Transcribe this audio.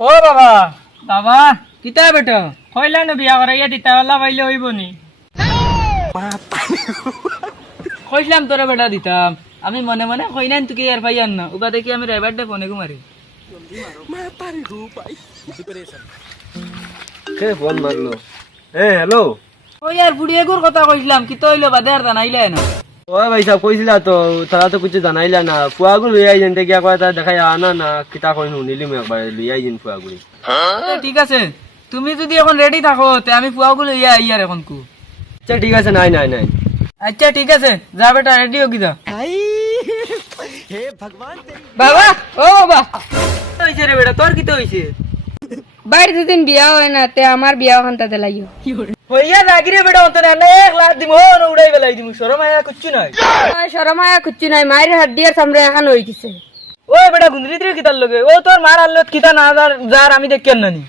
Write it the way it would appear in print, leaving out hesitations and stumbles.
ও বাবা বাবা কিতা বেটা হইলা না বিয়া করাইয়া দিতা ওলা পাইলে হইব নি? কইলাম তোরা বেটা দিতাম আমি মনে মনে কই নাই তুই আর ভাই আন না উবা দেখি আমি রাইবার দে ফোনে ঘুমারি কে ফোন মারলো? হ্যালো। ওই আর বুড়ি এগুর কথা কইছিলাম কি তো হইলো বাদে আর জানাইলে না ও ভাই সাহেব কইছিলা তো তারা তো কিছু জানাইলা না, ফুয়াগুলো লই আইছেন তে গিয়া কয়টা দেখাই আনা না কিতা কইন শুনিলি মই একবার লই আইছেন ফুয়াগুলো। ঠিক আছে তুমি যদি এখন রেডি থাকো তে আমি ফুয়াগুলো ইয়া ইয়ার এখন কু আচ্ছা ঠিক আছে, নাই নাই নাই। আচ্ছা ঠিক আছে যা বেটা রেডি হোক যা বাবা ও বাবা হইছে রে বেটা তোর কি তো হইছে বাইরে দুদিন বিয়া হয় না তে আমার বিয়া ওখান তাতে লাগিও হইয়া লাগি রে বেটা অন্তরে না 1 লাখ দিমু না উড়াই বেলাই দিমু শরম আয়া কুচ্ছু নাই শরমায়া কুচ্ছু নাই মায়ের হাড্ডিয়ার সামনে এখন হয়ে গেছে ওই বেটা গুন্দরি তুই কিতার লগে ও তোর মার আল্লত কিতা না যার আমি দেখ কেন নানি